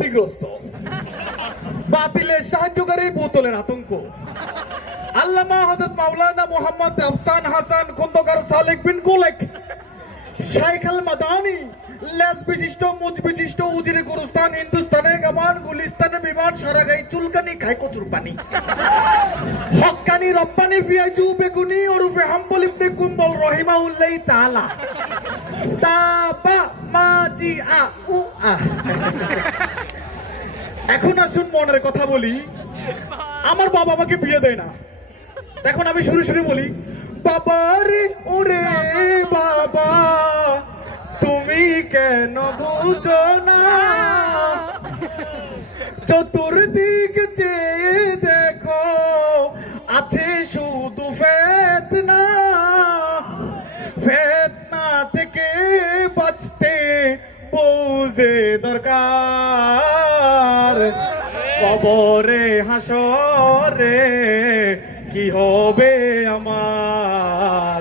ক্ষতিগ্রস্ত। বাতিলের সাহায্যকারী বোতলের আতঙ্ক। আল্লামা হযরত মাওলানা মোহাম্মদ আফসান হাসান, খন্দকার সালেক বিন আল মাদানি লেস বিশিষ্ট, মুজ বিশিষ্ট, উজিরে গুরুস্তান, হিন্দুস্তানে গামান, গুলিস্তানে বিমান, সারাগাই, চুলকানি খায় কচুর পানি। হক্কানি রব্বানি, ফিয়াজু, বেগুনি, ওরফে হাম্বল ইবনে কুম্বল রহিমাউল্লাহ তাআলা। তাবা মাজি আ, উ, আ। এখন আসুন মনের কথা বলি। আমার বাবা আমাকে বিয়ে দেয় না। এখন আমি শুরু শুরু বলি, বাবা রে, ওরে বাবা, তুমি কেন বুঝো না? চতুর্দিক চেয়ে দেখো, আছে শুধু ফেতনা। ফেতনা থেকে বাঁচতে বুঝে দরকার। কবরে, হাসরে, কি হবে আমার?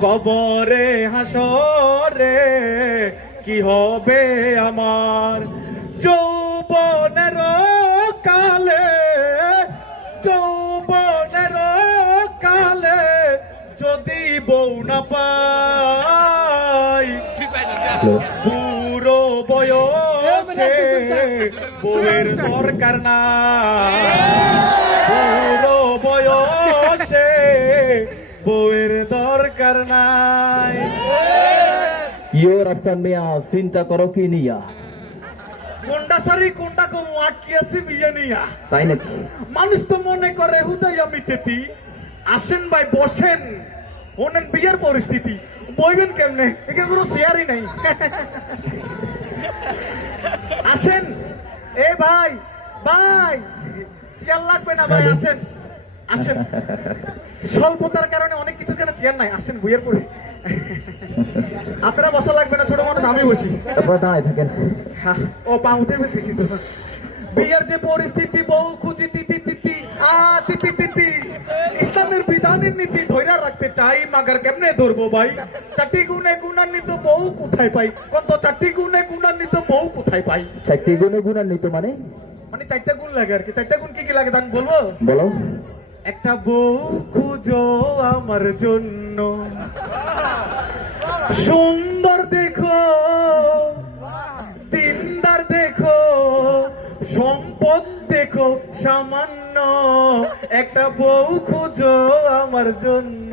কবরে, হাসরে, কি হবে আমার? যৌবনের কালে যৌবনের কালে যদি বউ না পাই বউয়ের দরকার না। বয়সে বউয়ের দরকার নাই। মিয়া চিন্তা করো কি নিয়া? কোনটা সারি কোনটা কমু আটকি আছে বিয়ে নিয়া। তাই নাকি? মানুষ তো মনে করে হুদাই আমি চেতি। আসেন ভাই বসেন। ওনেন বিয়ের পরিস্থিতি। বইবেন কেমনে? এখানে কোনো শেয়ারই নাই। আসেন। এ ভাই ভাই চেয়ার লাগবে না ভাই আসেন আসেন। স্বল্পতার কারণে অনেক কিছুর কেন চেয়ার নাই আসেন বইয়ের পরে। আপনারা বসা লাগবে না ছোট মানুষ আমি বসি। তারপরে দাঁড়ায় থাকেন। হ্যাঁ, ও পা উঠে ফেলতেছি তো। বিয়ের যে পরিস্থিতি বউ খুঁজি তিতি তিতি আ তিতি তিতি। ইসলামের বিধানের নীতি চাই মাগার কেমনে ধরবো ভাই? চারটি গুণে গুণান্বিত বউ কোথায় পাই? কোন তো চারটি গুণে গুণান্বিত বউ কোথায় পাই? চারটি গুণে গুণান্বিত মানে? মানে চারটা গুণ লাগে আর কি। চারটা গুণ কি কি লাগে তা বলব? বলো। একটা বউ খুঁজো আমার জন্য। সুন্দর দেখো সামান্য। একটা বউ খুঁজো আমার জন্য।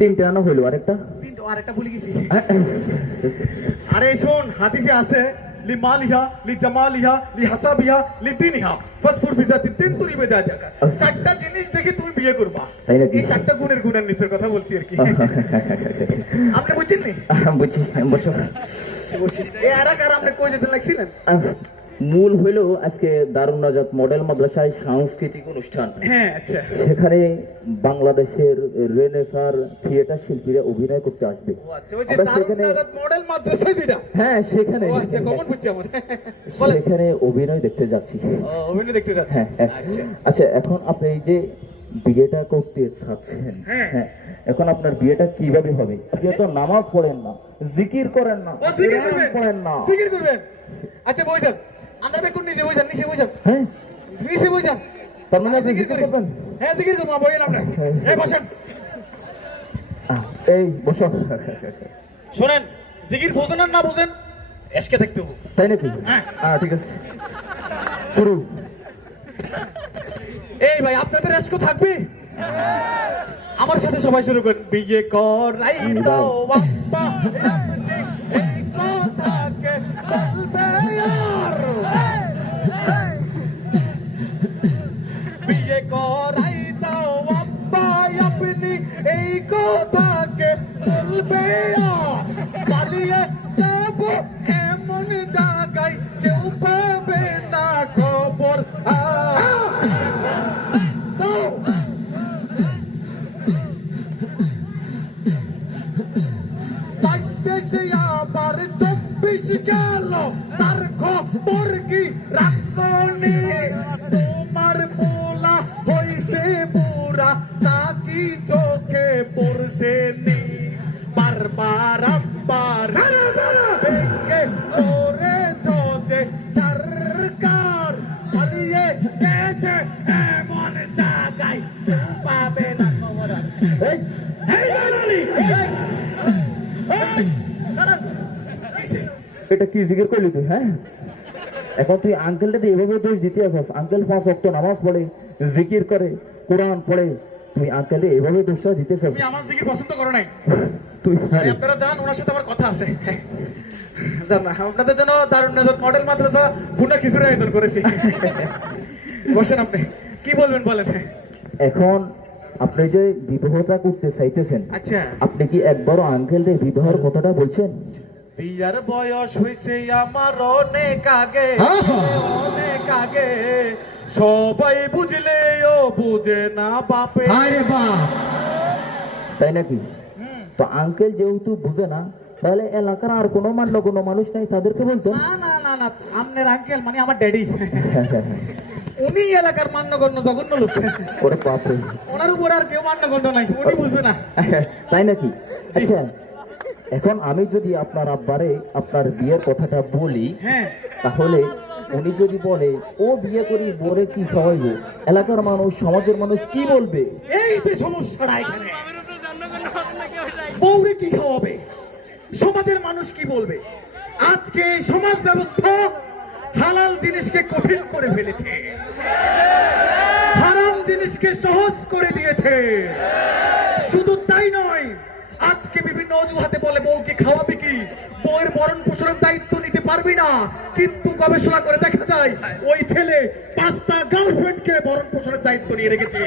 তিনটে আনা হইল আরেকটা? তিনটা আর একটা ভুলে গেছি। আরে শোন হাদিসে আছে লি মালিহা লি জামালিহা লি হাসাবিহা লি দিনিহা ফাসফুর ফিজাতি তিন তুরি বেদা চারটা জিনিস দেখে তুমি বিয়ে করবা। এই চারটা গুণের গুণান্বিতের কথা বলছি আর কি। আপনি বুঝছেন নি? বুঝছি বসো। এই আর আপনি কই যেতে লাগছিলেন? মূল হইল আজকে দারুণ নাজাত মডেল মাদ্রাসায় সাংস্কৃতিক অনুষ্ঠান। হ্যাঁ আচ্ছা। সেখানে বাংলাদেশের রেনেসার থিয়েটার শিল্পীরা অভিনয় করতে আসবে। আচ্ছা সেখানে মডেল মাদ্রাসা যেটা? হ্যাঁ সেখানে। আচ্ছা সেখানে অভিনয় দেখতে যাচ্ছি। অভিনয় দেখতে যাচ্ছি হ্যাঁ। আচ্ছা। এখন আপনি এই যে বিয়েটা করতে চাচ্ছেন হ্যাঁ। হ্যাঁ এখন আপনার বিয়েটা কীভাবে হবে? আপনি তো নামাজ পড়েন না জিকির করেন না পড়েন না। জিকির করবেন? আচ্ছা বই যান আমরা বেকুন নিচে বই নিচে বই হ্যাঁ? নিচে বই তার মানে জিকির জিকির করবেন? হ্যাঁ জিকির করব বইয়েন আমরা এই বসেন। এই বসো। শোনেন জিকির বোঝেন না বোঝেন এসকে থাকতে হব। তাই নাকি? হ্যাঁ। ঠিক আছে। শুরু। এই ভাই আপনাদের এসকো থাকবে? আমার সাথে সবাই শুরু করেন বিয়ে করাই বাপ্পা। গেল তার খবর কি তোমার পোলা হইছে বুড়া তা চোখে পড়ছে নি? বারবার আব্বার ভেঙে পড়ে চোখে। চার গেছে এমন জায়গায়। পাবে না খবর এই, এটা কি জিজ্ঞেস করলি তুই হ্যাঁ? এখন তুই আঙ্কেলটা দিয়ে এভাবে দোষ দিতে আসস আঙ্কেল পাঁচ অক্ট নামাজ পড়ে জিকির করে কোরআন পড়ে তুমি আঙ্কেলে এভাবে দোষটা দিতে চাস তুমি আমার জিকির পছন্দ করো নাই। তুই আপনারা যান ওনার সাথে আমার কথা আছে। যান না, আপনাদের জন্য দারুণ নজর মডেল মাদ্রাসা ভুনা খিচুড়ি আয়োজন করেছি। বসেন আপনি কি বলবেন বলেন? এখন আপনি যে বিবাহটা করতে চাইতেছেন আচ্ছা। আপনি কি একবারও আঙ্কেলদের বিবাহের কথাটা বলছেন? বিয়ার বয়স হয়েছে আমার অনেক আগে অনেক আগে। সবাই বুঝলে ও বুঝে না বাপে। আরে বাপ। তাই নাকি? তো আঙ্কেল যেহেতু বুঝে না তাহলে এলাকার আর কোনো মান্য কোনো মানুষ নাই তাদেরকে বলতো? না না না না আমনের আঙ্কেল মানে আমার ড্যাডি উনি এলাকার মান্যগণ্য জঘন্য লোক। ওরে বাপরে। ওনার উপর আর কেউ মান্যগণ্য নাই উনি বুঝবে না। তাই নাকি? আচ্ছা এখন আমি যদি আপনার আব্বারে আপনার বিয়ের কথাটা বলি হ্যাঁ। তাহলে উনি যদি বলে ও বিয়ে করি বরে কি খাওয়াইব এলাকার মানুষ সমাজের মানুষ কি বলবে? এই তো সমস্যাটা এখানে। বউরে কি খাওয়াবে? সমাজের মানুষ কি বলবে? আজকে সমাজ ব্যবস্থা হালাল জিনিসকে কঠিন করে ফেলেছে। হারাম জিনিসকে সহজ করে দিয়েছে শুধু তাই নয় আজকে বিভিন্ন অজুহাতে বলে বউকে খাওয়াবি কি, বউয়ের বরণ পোষণের দায়িত্ব নিতে পারবি না? কিন্তু গবেষণা করে দেখা যায়, ওই ছেলে পাঁচটা গার্লফ্রেন্ডকে বরণ পোষণের দায়িত্ব নিয়ে রেখেছে।